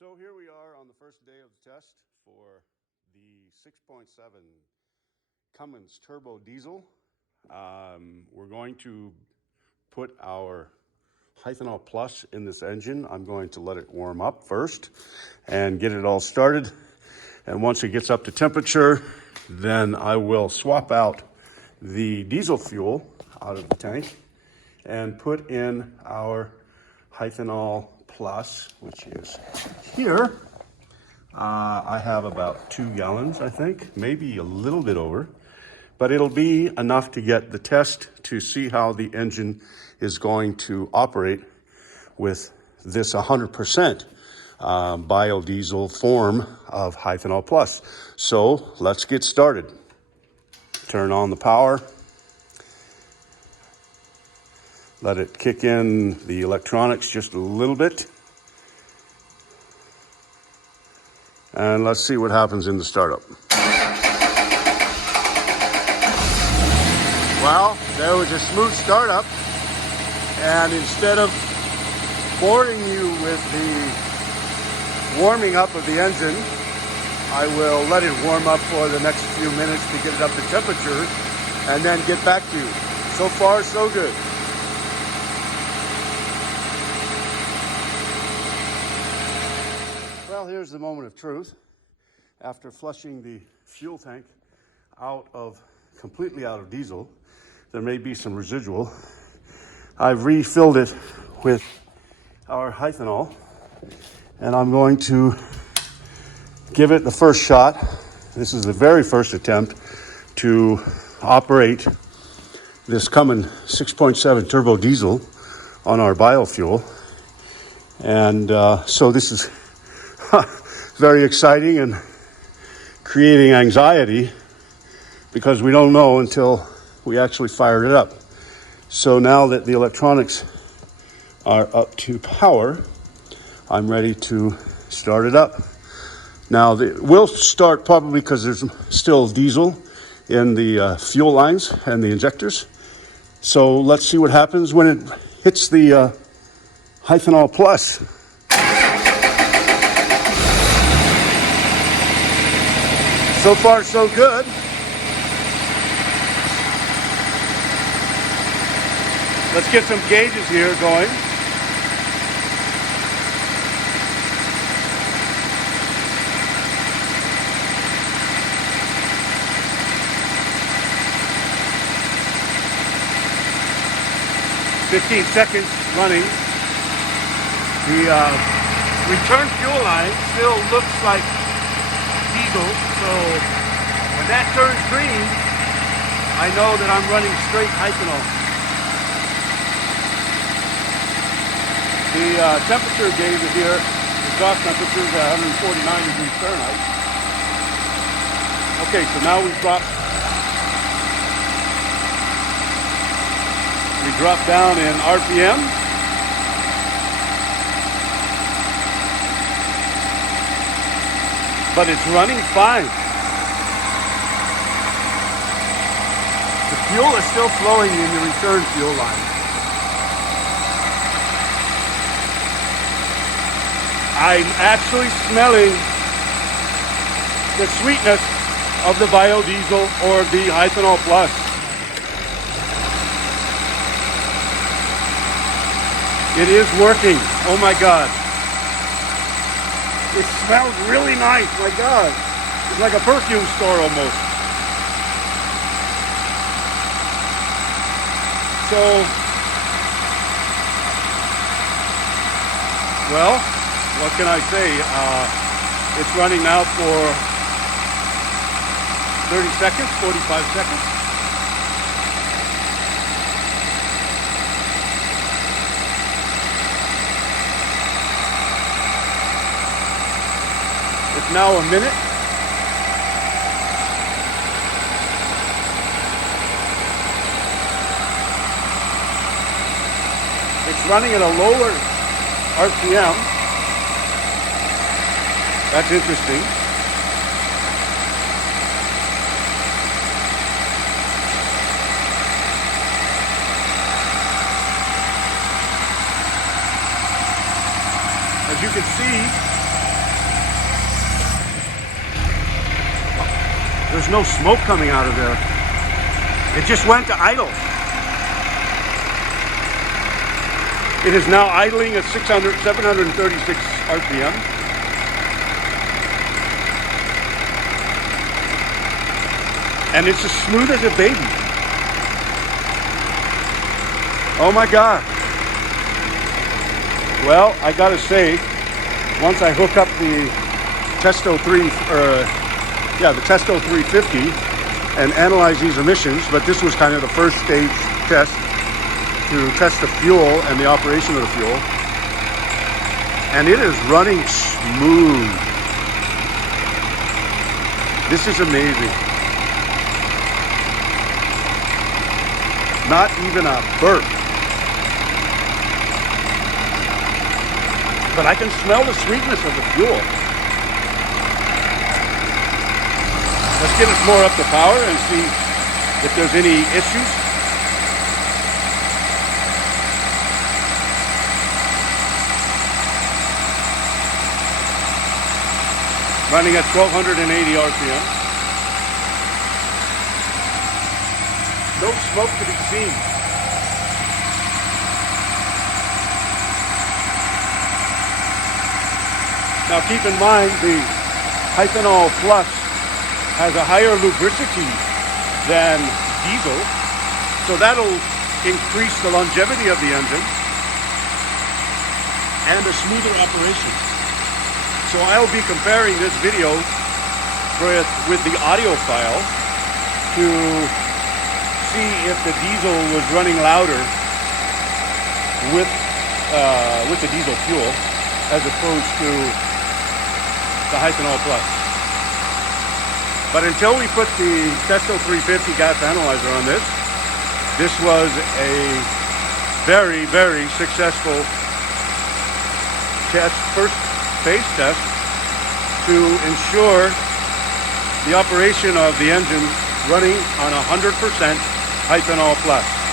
So here we are on the first day of the test for the 6.7 Cummins turbo diesel. We're going to put our HythanolPLUS in this engine. I'm going to let it warm up first and get it all started. And once it gets up to temperature, then I will swap out the diesel fuel out of the tank and put in our HythanolPLUS, which is here. I have about 2 gallons, I think, maybe a little bit over, but it'll be enough to get the test to see how the engine is going to operate with this 100% biodiesel form of HythanolPLUS. So let's get started. Turn on the power. Let it kick in the electronics just a little bit. And let's see what happens in the startup. Well, there was a smooth startup. And instead of boring you with the warming up of the engine, I will let it warm up for the next few minutes to get it up to temperature and then get back to you. So far, so good. Well, here's the moment of truth. After flushing the fuel tank completely out of diesel, there may be some residual. I've refilled it with our Hythanol, and I'm going to give it the first shot. This is the very first attempt to operate this Cummins 6.7 turbo diesel on our biofuel. And so this is very exciting and creating anxiety because we don't know until we actually fired it up. So now that the electronics are up to power, I'm ready to start it up. Now, we'll start probably because there's still diesel in the fuel lines and the injectors. So let's see what happens when it hits the HythanolPLUS. So far, so good. Let's get some gauges here going. "15 seconds running." The return fuel line still looks like diesel, so when that turns green, I know that I'm running straight Hythanol. The temperature gauge here, the exhaust temperature is at 149 degrees Fahrenheit. Okay, so now we drop down in RPM. But it's running fine. The fuel is still flowing in the return fuel line. I'm actually smelling the sweetness of the biodiesel or the HythanolPLUS. It is working. Oh my God. It smells really nice. My God. It's like a perfume store almost. So, well, what can I say? It's running now for 30 seconds, 45 seconds. It's now a minute. It's running at a lower RPM. That's interesting. As you can see, There's no smoke coming out of there. It just went to idle. It is now idling at 736 RPM. And it's as smooth as a baby. Oh my God. Well, I gotta say, once I hook up the Testo 350 and analyze these emissions, but this was kind of the first stage test to test the fuel and the operation of the fuel. And it is running smooth. This is amazing. Not even a burp. But I can smell the sweetness of the fuel. Let's get us more up to power and see if there's any issues. Running at 1280 RPM. No smoke to be seen. Now keep in mind the HythanolPLUS has a higher lubricity than diesel, so that'll increase the longevity of the engine and a smoother operation. So I'll be comparing this video with the audio file to see if the diesel was running louder with the diesel fuel as opposed to the HythanolPLUS. But until we put the Testo 350 gas analyzer on this, this was a very, very successful test, first phase test to ensure the operation of the engine running on 100% HythanolPLUS.